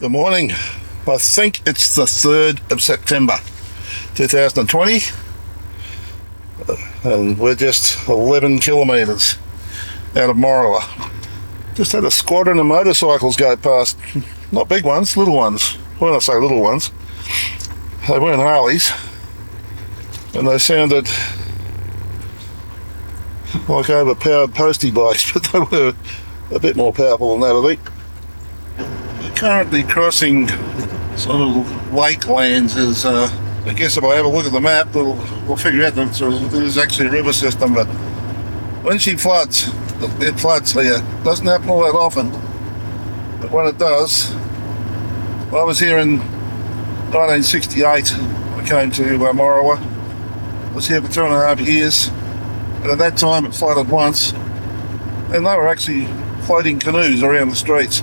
Good morning. I think it's the 3rd of September 2020 and we're just 11 kilometres out of Morawa. Just had a squadron of motorcycles go past. Not big ones, little ones. When I say little ones, they weren't Harleys and they sounded like overpowered postie bikes, but they were a bit more powerful than that, I think. We're currently crossing sort of lake lands. As I guess if I have a look at the map, we'll figure out that there's actually a river system, but when she floods, it floods here. It doesn't happen all that often, but when it does, I was here in 1968. I came to Morawa. I was here for 2.5 years, and at that time it flooded once, and they were actually floating canoes around the streets.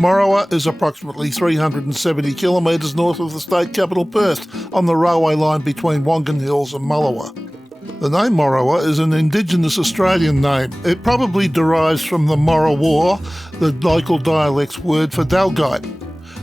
Morawa is approximately 370 kilometres north of the state capital Perth, on the railway line between Wongan Hills and Mullawa. The name Morawa is an Indigenous Australian name. It probably derives from the Morawa, the local dialect's word for dalgite.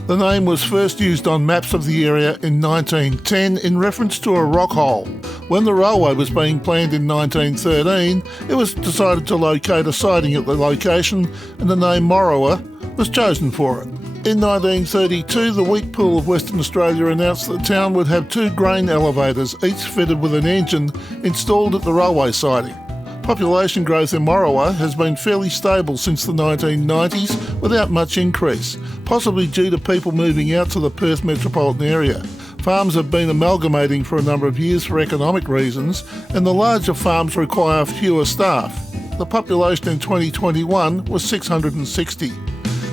The name was first used on maps of the area in 1910 in reference to a rock hole. When the railway was being planned in 1913, it was decided to locate a siding at the location, and the name Morawa was chosen for it. In 1932, the wheat pool of Western Australia announced that the town would have 2 grain elevators, each fitted with an engine, installed at the railway siding. Population growth in Morawa has been fairly stable since the 1990s without much increase, possibly due to people moving out to the Perth metropolitan area. Farms have been amalgamating for a number of years for economic reasons, and the larger farms require fewer staff. The population in 2021 was 660.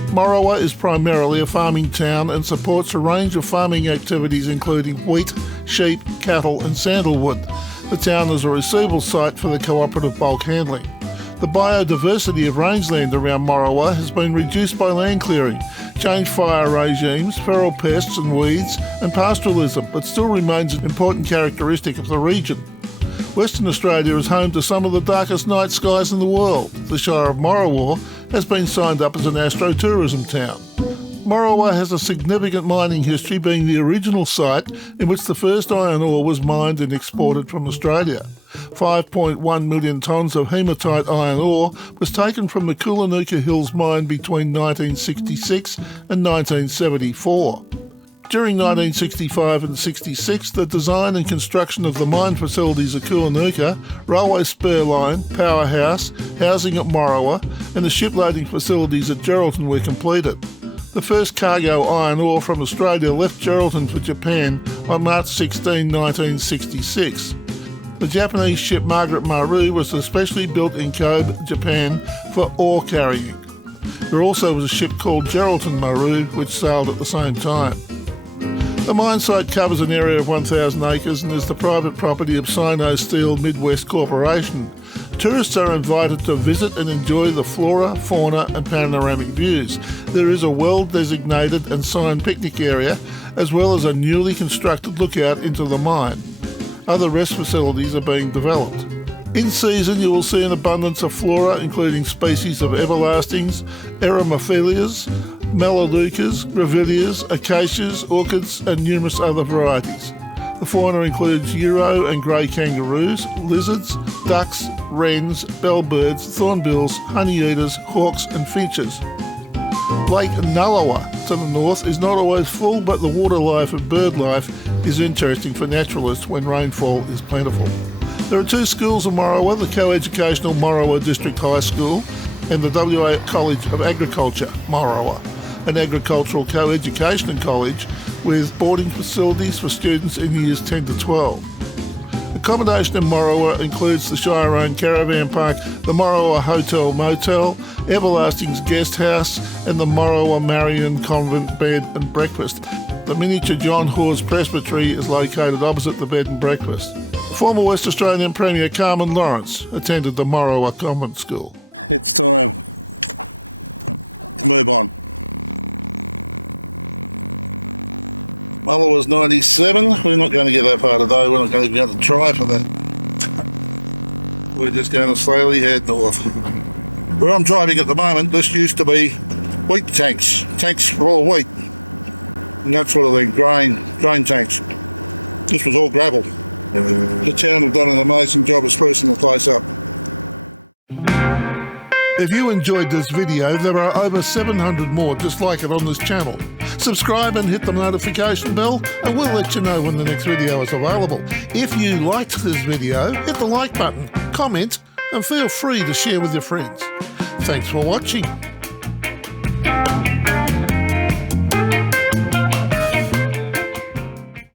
Morawa is primarily a farming town and supports a range of farming activities including wheat, sheep, cattle and sandalwood. The town is a receivable site for the cooperative bulk handling. The biodiversity of rangeland around Morawa has been reduced by land clearing, changed fire regimes, feral pests and weeds and pastoralism, but still remains an important characteristic of the region. Western Australia is home to some of the darkest night skies in the world. The Shire of Morawa has been signed up as an astrotourism town. Morawa has a significant mining history, being the original site in which the first iron ore was mined and exported from Australia. 5.1 million tonnes of hematite iron ore was taken from the Kulanuka Hills mine between 1966 and 1974. During 1965 and 66, the design and construction of the mine facilities at Kulanuka, railway spur line, powerhouse, housing at Morawa and the shiploading facilities at Geraldton were completed. The first cargo iron ore from Australia left Geraldton for Japan on March 16, 1966. The Japanese ship Margaret Maru was especially built in Kobe, Japan for ore carrying. There also was a ship called Geraldton Maru which sailed at the same time. The mine site covers an area of 1,000 acres and is the private property of Sino Steel Midwest Corporation. Tourists are invited to visit and enjoy the flora, fauna and panoramic views. There is a well-designated and signed picnic area, as well as a newly constructed lookout into the mine. Other rest facilities are being developed. In season, you will see an abundance of flora, including species of everlastings, eremophilias, melaleucas, grevilleas, acacias, orchids and numerous other varieties. The fauna includes Euro and grey kangaroos, lizards, ducks, wrens, bellbirds, thornbills, honeyeaters, hawks and finches. Lake Nullawa to the north is not always full, but the water life and bird life is interesting for naturalists when rainfall is plentiful. There are 2 schools in Morawa, the co-educational Morawa District High School and the WA College of Agriculture, Morawa, an agricultural co-education college with boarding facilities for students in years 10 to 12. Accommodation in Morawa includes the Shire-owned caravan park, the Morawa Hotel Motel, Everlasting's Guest House and the Morawa Marian Convent Bed and Breakfast. The miniature John Hawes Presbytery is located opposite the bed and breakfast. Former West Australian Premier Carmen Lawrence attended the Morawa Convent School. It's time to move on. Mullawa was 97. We're not going to get that far today. We're not going to be able to try for that. We're just going to slowly head north. Where I'm driving at the moment, this used to be wheat tanks full of wheat, and that sort of thing, grain tanks. This was all gravel. The town have done an amazing job of sprucing the place up. If you enjoyed this video, there are over 700 more just like it on this channel. Subscribe and hit the notification bell and we'll let you know when the next video is available. If you liked this video, hit the like button, comment and feel free to share with your friends. Thanks for watching.